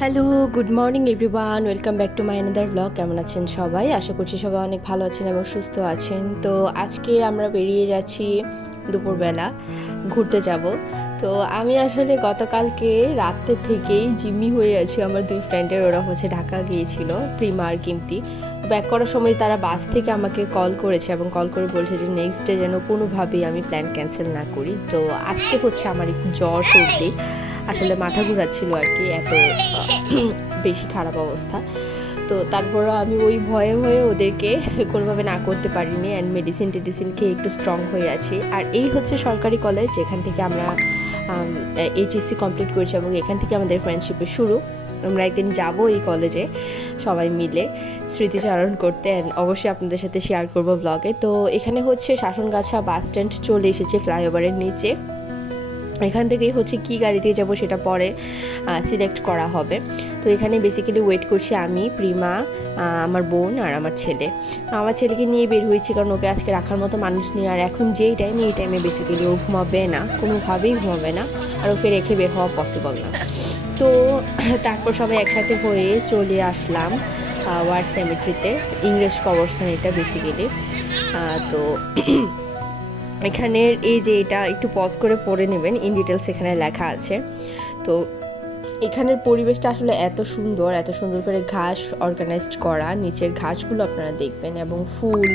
Hello, good morning everyone, welcome back to my another blog. কেমন আছেন সবাই? আশা করছি সবাই অনেক ভালো আছেন এবং সুস্থ আছেন। তো আজকে আমরা বেরিয়ে যাচ্ছি দুপুরবেলা ঘুরতে যাব। তো আমি আসলে গতকালকে রাতে থেকেই জিম্মি হয়ে আছি আমার দুই ফ্রেন্ডের। ওরা হচ্ছে ঢাকা গিয়েছিল, প্রিমা আর কিমতি। ব্যাক করার সময় তারা বাস থেকে আমাকে কল করেছে এবং কল করে বলেছে যে নেক্সট ডে যেন কোনোভাবেই আমি প্ল্যান ক্যান্সেল না করি। তো আজকে হচ্ছে আমার একটু জ্বর সর্দি, আসলে মাথা ঘুরাচ্ছিল আর কি, এত বেশি খারাপ অবস্থা। তো তারপরও আমি ওই ভয়ে ভয়ে ওদেরকে কোনোভাবে না করতে পারিনি, অ্যান্ড মেডিসিন খেয়ে একটু স্ট্রং হয়ে আছি। আর এই হচ্ছে সরকারি কলেজ, যেখান থেকে আমরা এইচএসসি কমপ্লিট করেছি এবং এখান থেকে আমাদের ফ্রেন্ডশিপের শুরু। আমরা একদিন যাব এই কলেজে সবাই মিলে স্মৃতিচারণ করতে, অ্যান্ড অবশ্যই আপনাদের সাথে শেয়ার করব ব্লগে। তো এখানে হচ্ছে শাসনগাছা বাস স্ট্যান্ড চলে এসেছে, ফ্লাইওভারের নিচে। এখান থেকেই হচ্ছে কি গাড়ি দিয়ে যাবো সেটা পরে সিলেক্ট করা হবে। তো এখানে বেসিক্যালি ওয়েট করছি আমি, প্রিমা, আমার বোন আর আমার ছেলে। আমার ছেলেকে নিয়ে বের হয়েছি কারণ ওকে আজকে রাখার মতো মানুষ নেই। আর এখন যেই টাইম, এই টাইমে বেসিক্যালি ও ঘুমাবে না, কোনোভাবেই ঘুমাবে না, আর ওকে রেখে বের হওয়া পসিবল না। তো তারপর সবাই একসাথে হয়ে চলে আসলাম ওয়ার সেমেট্রিতে, ইংরেজ কবরস্থান এটা বেসিক্যালি। তো এখানের এই যে এটা একটু পজ করে পড়ে নেবেন, ইন ডিটেলস এখানে লেখা আছে। তো এখানের পরিবেশটা আসলে এত সুন্দর করে ঘাস অর্গানাইজড করা, নিচের ঘাসগুলো আপনারা দেখবেন, এবং ফুল,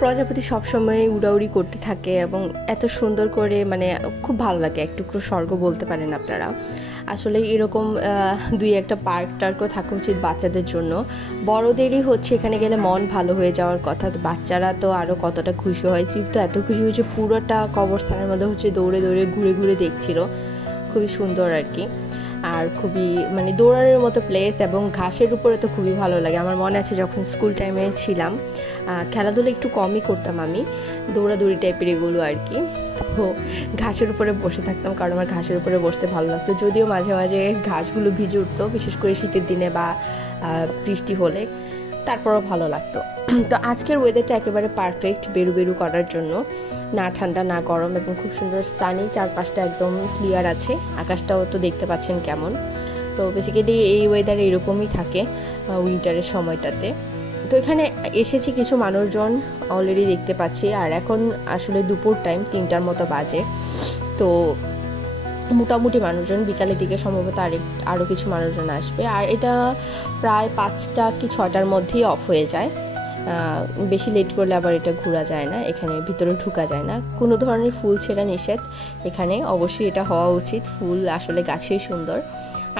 প্রজাপতি সবসময় উড়াউড়ি করতে থাকে এবং এত সুন্দর করে, মানে খুব ভালো লাগে। এক টুকরো স্বর্গ বলতে পারেন আপনারা। আসলে এরকম দুই একটা পার্ক টার্কও থাকা উচিত বাচ্চাদের জন্য। বড়দেরই হচ্ছে এখানে গেলে মন ভালো হয়ে যাওয়ার কথা, তো বাচ্চারা তো আরও কতটা খুশি হয়। তৃপ্ত এত খুশি হয়েছে, পুরোটা কবরস্থানের মধ্যে হচ্ছে দৌড়ে দৌড়ে ঘুরে ঘুরে দেখছিল। খুবই সুন্দর আর কি, আর খুবই মানে দৌড়ানোর মতো প্লেস, এবং ঘাসের উপরে তো খুবই ভালো লাগে। আমার মনে আছে যখন স্কুল টাইমে ছিলাম, খেলাধুলা একটু কমই করতাম আমি, দৌড়াদৌড়ি টাইপের এগুলো আর কি। তো ঘাসের উপরে বসে থাকতাম কারণ আমার ঘাসের উপরে বসতে ভালো লাগতো, যদিও মাঝে মাঝে ঘাসগুলো ভিজে উঠতো, বিশেষ করে শীতের দিনে বা বৃষ্টি হলে, তারপরও ভালো লাগতো। তো আজকের ওয়েদারটা একেবারে পারফেক্ট বেরু বেরু করার জন্য, না ঠান্ডা না গরম, এবং খুব সুন্দর সানি, চারপাশটা একদম ক্লিয়ার আছে, আকাশটাও তো দেখতে পাচ্ছেন কেমন। তো বেসিক্যালি এই ওয়েদার এরকমই থাকে উইন্টারের সময়টাতে। তো এখানে এসেছি, কিছু মানুষজন অলরেডি দেখতে পাচ্ছি, আর এখন আসলে দুপুর টাইম, 3টার মতো বাজে। তো মোটামুটি মানুষজন, বিকালের দিকে সম্ভবত আরও কিছু মানুষজন আসবে। আর এটা প্রায় 5টা কি 6টার মধ্যেই অফ হয়ে যায়। বেশি লেট করলে আবার এটা ঘোরা যায় না, এখানে ভিতরে ঢোকা যায় না। কোনো ধরনের ফুল ছেঁড়া নিষেধ এখানে, অবশ্যই এটা হওয়া উচিত, ফুল আসলে গাছেই সুন্দর।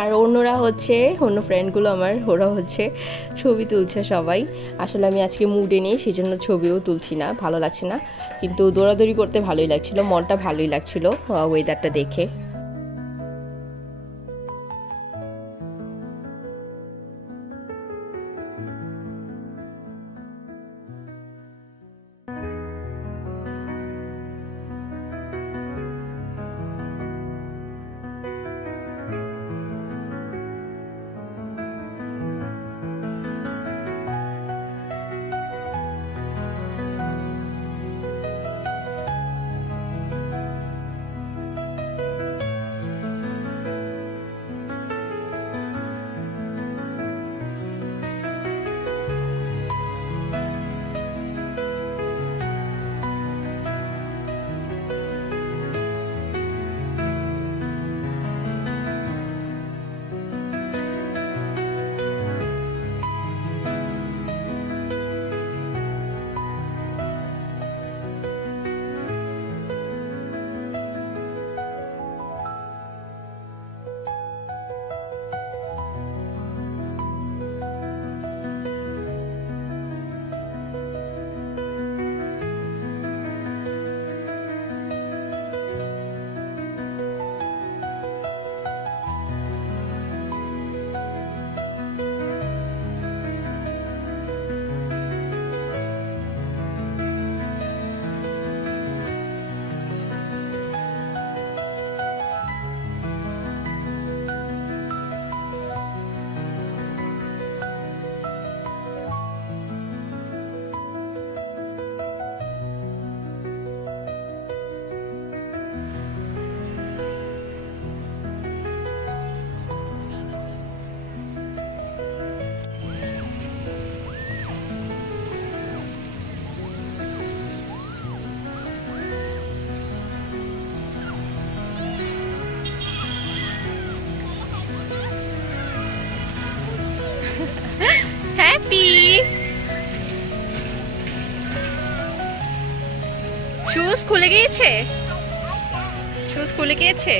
আর অন্যরা হচ্ছে, অন্য ফ্রেন্ডগুলো আমার, ওরা হচ্ছে ছবি তুলছে সবাই। আসলে আমি আজকে মুডে নেই, সেই জন্য ছবিও তুলছি না, ভালো লাগছে না। কিন্তু দৌড়াদৌড়ি করতে ভালোই লাগছিল, মনটা ভালোই লাগছিল ওয়েদারটা দেখে। শুজ খুলে গিয়েছে, শুজ খুলে গিয়েছে।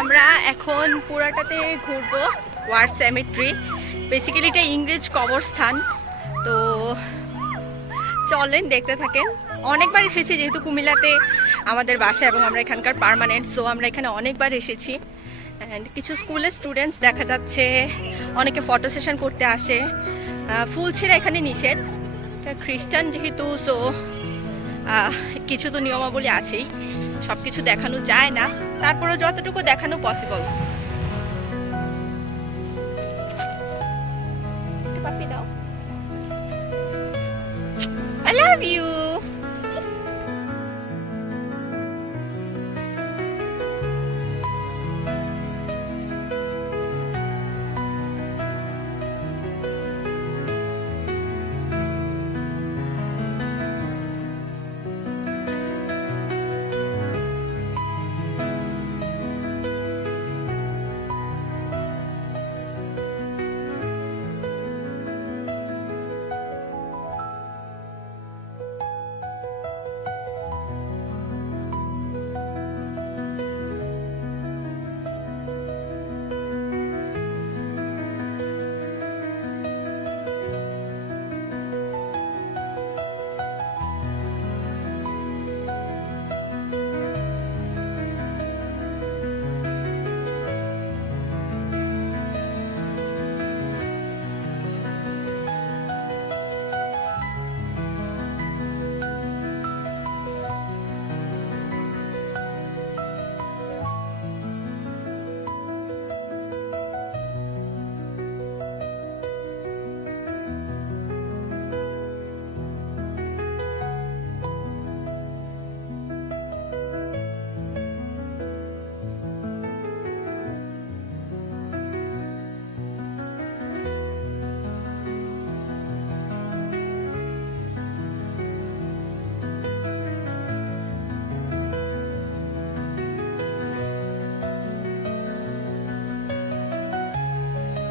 আমরা এখন পুরাটাতে ঘুরবো ওয়ার সেমেট্রি। বেসিক্যালি এটা ইংরেজ কবরস্থান। তো চলেন দেখতে থাকেন। অনেকবার এসেছি যেহেতু কুমিল্লাতে আমাদের বাসা এবং আমরা এখানকার পার্মানেন্ট, সো আমরা এখানে অনেকবার এসেছি। অ্যান্ড কিছু স্কুলের স্টুডেন্টস দেখা যাচ্ছে, অনেকে ফটো সেশন করতে আসে। ফুল ছেড়ে এখানে নিষেধ, খ্রিস্টান যেহেতু, সো কিছু তো নিয়মাবলী আছেই, সব কিছু দেখানো যায় না, তারপরে যতটুকু দেখানো পসিবল। I love you.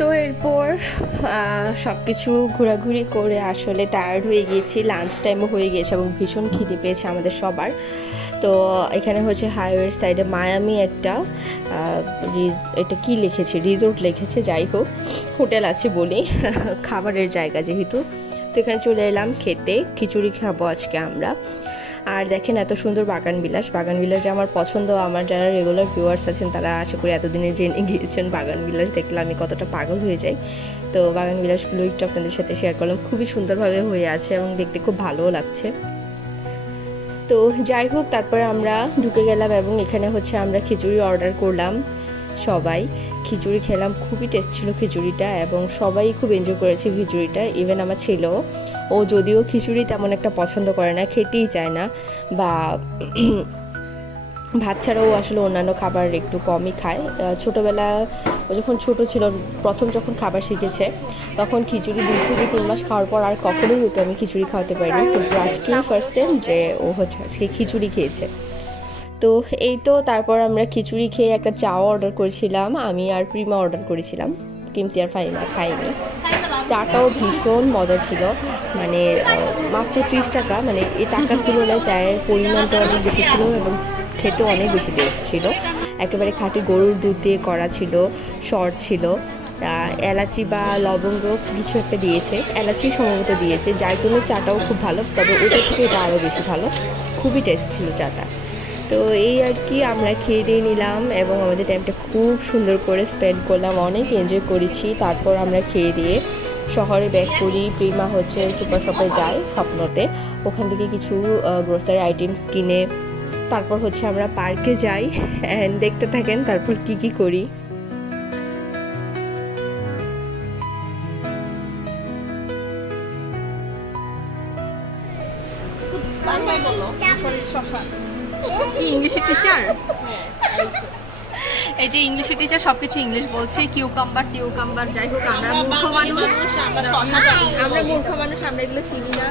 তো এরপর সব কিছু ঘোরাঘুরি করে আসলে টায়ার্ড হয়ে গিয়েছি, লাঞ্চ টাইমও হয়ে গিয়েছে এবং ভীষণ খিদে পেয়েছে আমাদের সবার। তো এখানে হচ্ছে হাইওয়ের সাইডে মায়ামি একটা এটা কি লিখেছে, রিসোর্ট লিখেছে, যাই হোক হোটেল আছে বলি, খাবারের জায়গা যেহেতু। তো এখানে চলে এলাম খেতে, খিচুড়ি খাবো আজকে আমরা। আর দেখেন এত সুন্দর বাগানবিলাস, বাগানবিলাস যে আমার পছন্দ, আমার যারা রেগুলার ভিউয়ার্স আছেন তারা আশা করি এতদিনে জেনে গিয়েছেন বাগানবিলাস দেখলে আমি কতটা পাগল হয়ে যাই। তো বাগানবিলাসগুলো একটু আপনাদের সাথে শেয়ার করলাম, খুবই সুন্দরভাবে হয়ে আছে এবং দেখতে খুব ভালোও লাগছে। তো যাই হোক, তারপরে আমরা ঢুকে গেলাম এবং এখানে হচ্ছে আমরা খিচুড়ি অর্ডার করলাম, সবাই খিচুড়ি খেলাম, খুবই টেস্ট ছিল খিচুড়িটা এবং সবাই খুব এনজয় করেছে খিচুড়িটা। ইভেন আমার ছেলেও, ও যদিও খিচুড়ি তেমন একটা পছন্দ করে না, খেতেই চায় না, বা ভাত ছাড়াও আসলে অন্যান্য খাবার একটু কমই খায়। ছোটোবেলা ও যখন ছোটো ছিল, প্রথম যখন খাবার শিখেছে তখন খিচুড়ি 2 থেকে 3 মাস খাওয়ার পর আর কখনোই ওকে আমি খিচুড়ি খাওয়াতে পারিনি, কিন্তু আজকেই ফার্স্ট টাইম যে ও হচ্ছে আজকে খিচুড়ি খেয়েছে। তো এই তো তারপর আমরা খিচুড়ি খেয়ে একটা চাও অর্ডার করেছিলাম, আমি আর প্রিমা অর্ডার করেছিলাম, কিমতি আর ফাইমা খাইনি। চাটাও ভীষণ মজা ছিল, মানে মাত্র 30 টাকা, মানে এই টাকার তুলনায় চায়ের পরিমাণটা অনেক বেশি ছিল এবং খেতেও অনেক বেশি টেস্ট ছিল। একেবারে খাঁটি গরুর দুধ দিয়ে করা ছিল, শর্ট ছিল, এলাচি বা লবঙ্গ কিছু একটা দিয়েছে, এলাচি সম্ভবত দিয়েছে, যার জন্য চাটাও খুব ভালো, তবে ওটা থেকে এটা আরও বেশি ভালো, খুবই টেস্ট ছিল চাটা। তো এই আর কি, আমরা খেয়ে দিয়ে নিলাম এবং আমাদের টাইমটা খুব সুন্দর করে স্পেন্ড করলাম, অনেক এনজয় করেছি। তারপর আমরা খেয়ে দিয়ে শহরে ব্যাক করি। প্রিমা হচ্ছে সুপার শপে যায় স্বপ্নতে, ওখান থেকে কিছু গ্রোসারি আইটেমস কিনে তারপর হচ্ছে আমরা পার্কে যাই। অ্যান্ড দেখতে থাকেন তারপর কি কি করি। ইংলিশের টিচার, এই যে ইংলিশের টিচার সবকিছু ইংলিশ বলছে, কিউকাম্বার টিউকাম্বার, যাই হোক আমরা মূর্খ মানুষ, আমরা এগুলো চিনি না।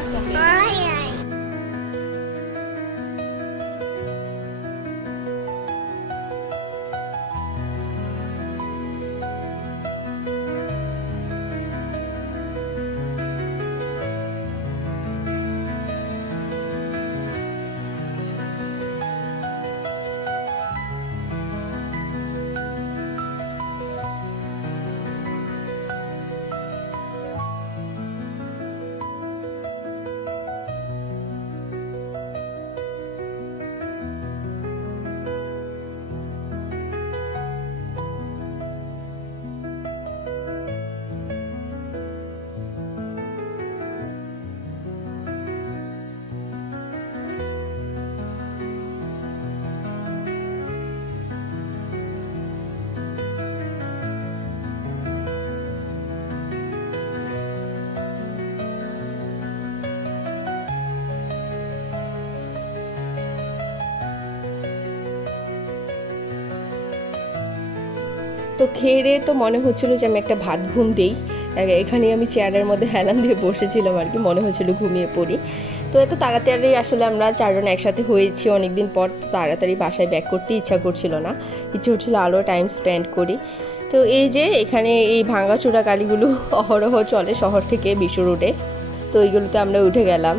তো খেয়ে দিয়ে তো মনে হচ্ছিলো যে আমি একটা ভাত ঘুম দিই, এখানে আমি চেয়ারের মধ্যে হেলান দিয়ে বসেছিলাম আর কি, মনে হচ্ছিলো ঘুমিয়ে পড়ি। তো এত তাড়াতাড়ি আসলে আমরা চারজন একসাথে হয়েছি অনেকদিন পর, তাড়াতাড়ি বাসায় ব্যাক করতে ইচ্ছা করছিল না, ইচ্ছে হচ্ছিলো আরও টাইম স্পেন্ড করি। তো এই যে এখানে এই ভাঙাচোরা গাড়িগুলো অহরহ চলে শহর থেকে বিশ্ব রোডে, তো এইগুলোতে আমরা উঠে গেলাম।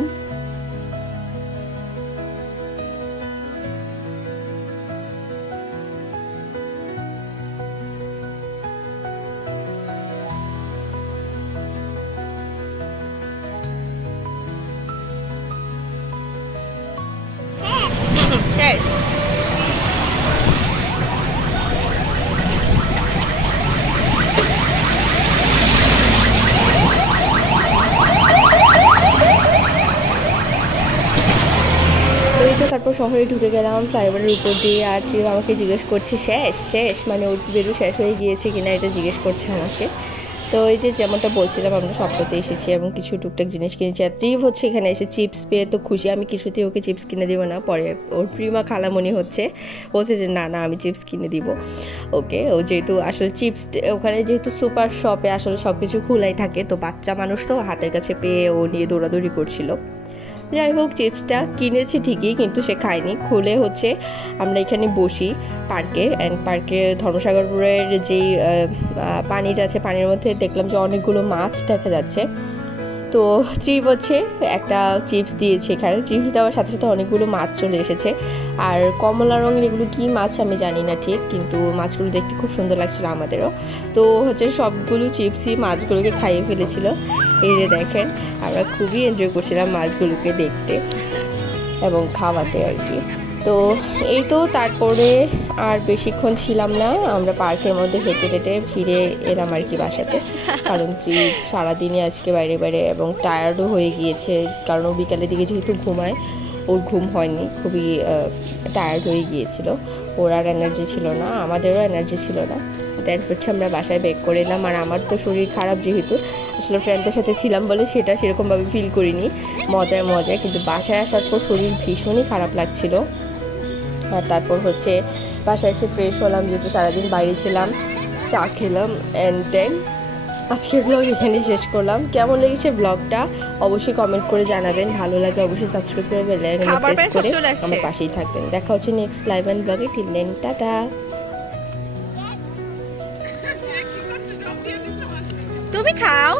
শেষ। তারপর শহরে ঢুকে গেলাম ফ্লাইওভারের উপর দিয়ে, আর কেউ আমাকে জিজ্ঞেস করছে শেষ শেষ, মানে ওর বেরু শেষ হয়ে গিয়েছে কিনা এটা জিজ্ঞেস করছে আমাকে। তো এই যে যেমনটা বলছিলাম আমরা সপ্তাহে এসেছি এবং কিছু টুকটাক জিনিস কিনেছি। আর ট্রিপ হচ্ছে এখানে এসে চিপস পেয়ে তো খুশি, আমি কিছুতেই ওকে চিপস কিনে দেবো না। পরে ওর প্রিমা খালামণি বলছে যে না না আমি চিপস কিনে দিব ওকে। ও যেহেতু আসলে চিপস ওখানে যেহেতু সুপার শপে আসলে সব কিছু খোলাই থাকে, তো বাচ্চা মানুষ তো হাতের কাছে পেয়ে ও নিয়ে দৌড়াদৌড়ি করছিল। যাই হোক চিপসটা কিনেছি ঠিকই, কিন্তু সে খায়নি। খুলে হচ্ছে আমরা এখানে বসি পার্কে, অ্যান্ড পার্কে ধর্মসাগরপুরের যেই পানিটা আছে, পানির মধ্যে দেখলাম যে অনেকগুলো মাছ দেখা যাচ্ছে। তো ট্রিপ হচ্ছে একটা চিপস দিয়েছে, এখানে চিপস দেওয়ার সাথে সাথে অনেকগুলো মাছ চলে এসেছে। আর কমলা রঙের এগুলো কী মাছ আমি জানি না ঠিক, কিন্তু মাছগুলো দেখতে খুব সুন্দর লাগছিলো আমাদেরও। তো হচ্ছে সবগুলো চিপসই মাছগুলোকে খাইয়ে ফেলেছিল। এই যে দেখেন আমরা খুবই এনজয় করছিলাম মাছগুলোকে দেখতে এবং খাওয়াতে আর কি। তো এই তো তারপরে আর বেশিক্ষণ ছিলাম না, আমরা পার্কের মধ্যে হেঁটে হেঁটে ফিরে এলাম আর কি বাসাতে। কারণ সারাদিনই আজকে বাইরে বাইরে এবং টায়ার্ডও হয়ে গিয়েছে, কারণ ও বিকালের দিকে যেহেতু ঘুমায়, ওর ঘুম হয়নি, খুবই টায়ার্ড হয়ে গিয়েছিল, ওর আর এনার্জি ছিল না, আমাদেরও এনার্জি ছিল না। দেন হচ্ছে আমরা বাসায় ব্যাক করে এলাম। আর আমার তো শরীর খারাপ, যেহেতু আসলে ফ্রেন্ডদের সাথে ছিলাম বলে সেটা সেরকমভাবে ফিল করিনি, মজায় মজায়, কিন্তু বাসায় আসার পর শরীর ভীষণই খারাপ লাগছিল। আর তারপর হচ্ছে বাসায় এসে ফ্রেশ হলাম, যেহেতু সারাদিন বাইরে ছিলাম, চা খেলাম, অ্যান্ড দেন আজকের ব্লগ এখানেই শেষ করলাম। কেমন লেগেছে ব্লগটা অবশ্যই কমেন্ট করে জানাবেন, ভালো লাগে অবশ্যই সাবস্ক্রাইব করে বেল আইকন প্রেস করে আমার পাশেই থাকবেন। দেখা হচ্ছে নেক্সট লাইভ অ্যান্ড ব্লগে, টিল দেন টাটা। তুমি খাও।